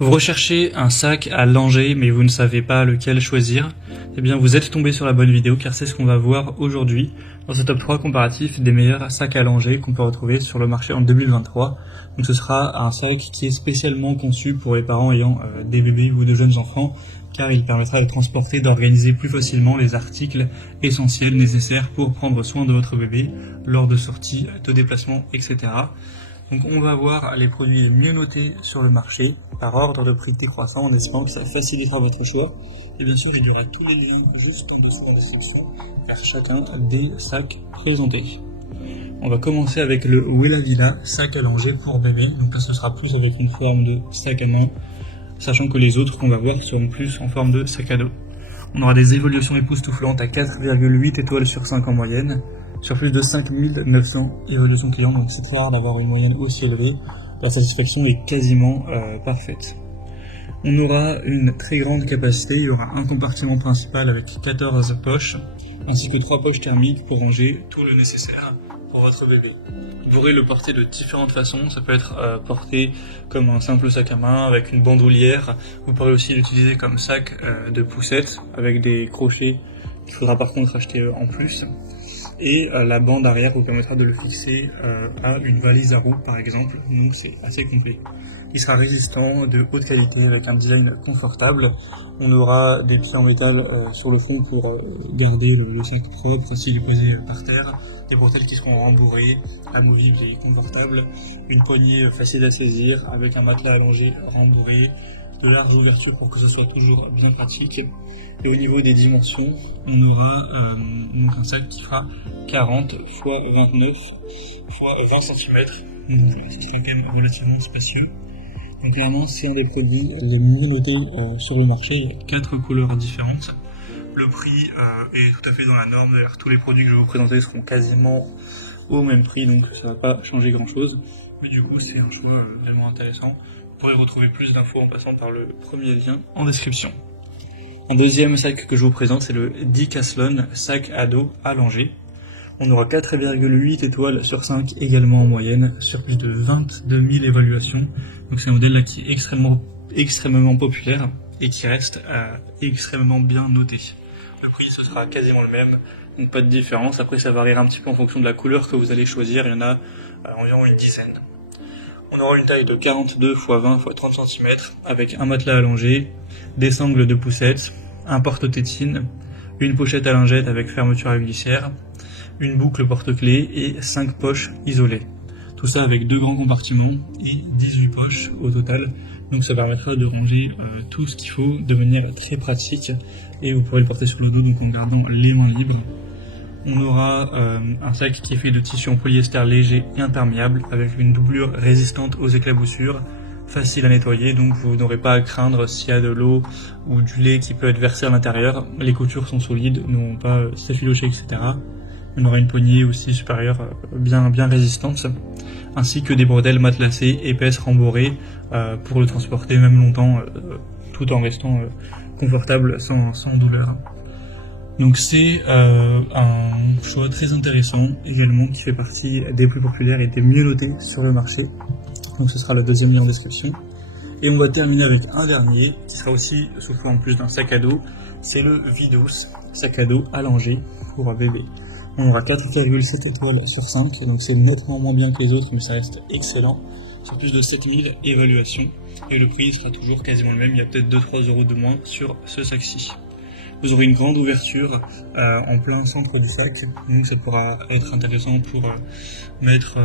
Vous recherchez un sac à langer mais vous ne savez pas lequel choisir? Eh bien vous êtes tombé sur la bonne vidéo car c'est ce qu'on va voir aujourd'hui dans ce top 3 comparatif des meilleurs sacs à langer qu'on peut retrouver sur le marché en 2023. Donc ce sera un sac qui est spécialement conçu pour les parents ayant des bébés ou de jeunes enfants car il permettra de transporter, d'organiser plus facilement les articles essentiels nécessaires pour prendre soin de votre bébé lors de sorties, de déplacements, etc. Donc on va voir les produits les mieux notés sur le marché par ordre de prix décroissant en espérant que ça facilitera votre choix. Et bien sûr il y aura tous les liens juste en dessous de la description vers chacun des sacs présentés. On va commencer avec le Wella Villa sac à langer pour bébé. Donc là ce sera plus avec une forme de sac à main, sachant que les autres qu'on va voir seront plus en forme de sac à dos. On aura des évolutions époustouflantes à 4,8 étoiles sur 5 en moyenne, sur plus de 5900 évaluations clients, donc c'est très rare d'avoir une moyenne aussi élevée. La satisfaction est quasiment parfaite. On aura une très grande capacité, il y aura un compartiment principal avec 14 poches, ainsi que 3 poches thermiques pour ranger tout le nécessaire pour votre bébé. Vous pourrez le porter de différentes façons, ça peut être porté comme un simple sac à main avec une bandoulière, vous pourrez aussi l'utiliser comme sac de poussette avec des crochets qu'il faudra par contre acheter en plus. Et la bande arrière vous permettra de le fixer à une valise à roues par exemple, donc c'est assez complet. Il sera résistant, de haute qualité avec un design confortable. On aura des pieds en métal sur le fond pour garder le sac propre s'il est posé par terre, des bretelles qui seront rembourrées, amovibles et confortables, une poignée facile à saisir avec un matelas allongé rembourré, de larges ouvertures pour que ce soit toujours bien pratique. Et au niveau des dimensions, on aura donc un sac qui fera 40 x 29 x 20 cm, donc ce qui est quand même relativement spacieux. Donc clairement c'est un des produits les mieux notés sur le marché, il y a 4 couleurs différentes. Le prix est tout à fait dans la norme, d'ailleurs tous les produits que je vais vous présenter seront quasiment au même prix, donc ça va pas changer grand chose. Mais du coup c'est un choix vraiment intéressant. Vous pourrez retrouver plus d'infos en passant par le premier lien en description. Un deuxième sac que je vous présente, c'est le Decathlon sac à dos allongé. On aura 4,8 étoiles sur 5 également en moyenne, sur plus de 22 000 évaluations. Donc c'est un modèle là qui est extrêmement populaire et qui reste extrêmement bien noté. Le prix ce sera quasiment le même, donc pas de différence. Après ça variera un petit peu en fonction de la couleur que vous allez choisir, il y en a environ une dizaine. On aura une taille de 42 x 20 x 30 cm avec un matelas allongé, des sangles de poussette, un porte-tétine, une pochette à lingettes avec fermeture à glissière, une boucle porte-clés et 5 poches isolées. Tout ça avec 2 grands compartiments et 18 poches au total. Donc ça permettra de ranger tout ce qu'il faut de manière très pratique et vous pourrez le porter sur le dos donc en gardant les mains libres. On aura un sac qui est fait de tissu en polyester léger et imperméable avec une doublure résistante aux éclaboussures, facile à nettoyer, donc vous n'aurez pas à craindre s'il y a de l'eau ou du lait qui peut être versé à l'intérieur. Les coutures sont solides, ne vont pas s'effilocher, etc. On aura une poignée aussi supérieure bien résistante, ainsi que des bretelles matelassées épaisses rembourrées pour le transporter même longtemps tout en restant confortable sans douleur. Donc c'est un choix très intéressant également qui fait partie des plus populaires et des mieux notés sur le marché. Donc ce sera le deuxième lien en description. Et on va terminer avec un dernier qui sera aussi sous forme plus d'un sac à dos. C'est le Vidos sac à dos allongé pour un bébé. On aura 4,7 étoiles sur 5, donc c'est nettement moins bien que les autres mais ça reste excellent. Sur plus de 7000 évaluations et le prix sera toujours quasiment le même, il y a peut-être 2-3 euros de moins sur ce sac-ci. Vous aurez une grande ouverture en plein centre du sac, donc ça pourra être intéressant pour mettre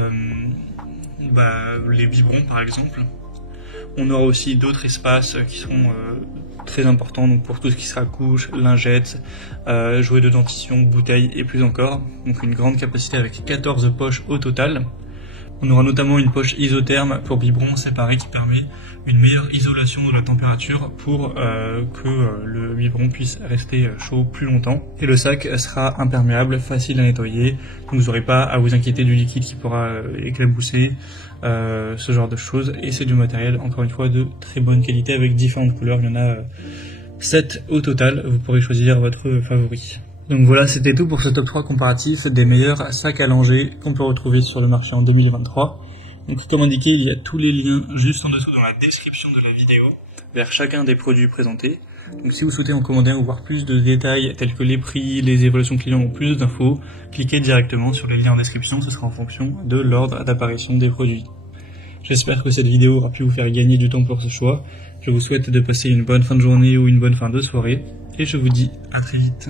les biberons par exemple. On aura aussi d'autres espaces qui seront très importants donc pour tout ce qui sera couche, lingettes, jouets de dentition, bouteilles et plus encore. Donc une grande capacité avec 14 poches au total. On aura notamment une poche isotherme pour biberon séparé qui permet une meilleure isolation de la température pour que le biberon puisse rester chaud plus longtemps. Et le sac sera imperméable, facile à nettoyer, donc vous n'aurez pas à vous inquiéter du liquide qui pourra éclabousser, ce genre de choses. Et c'est du matériel, encore une fois, de très bonne qualité avec différentes couleurs. Il y en a 7 au total, vous pourrez choisir votre favori. Donc voilà, c'était tout pour ce top 3 comparatif des meilleurs sacs à langer qu'on peut retrouver sur le marché en 2023. Donc comme indiqué, il y a tous les liens juste en dessous dans la description de la vidéo vers chacun des produits présentés. Donc si vous souhaitez en commander un ou voir plus de détails tels que les prix, les évaluations clients ou plus d'infos, cliquez directement sur les liens en description, ce sera en fonction de l'ordre d'apparition des produits. J'espère que cette vidéo aura pu vous faire gagner du temps pour ce choix. Je vous souhaite de passer une bonne fin de journée ou une bonne fin de soirée et je vous dis à très vite.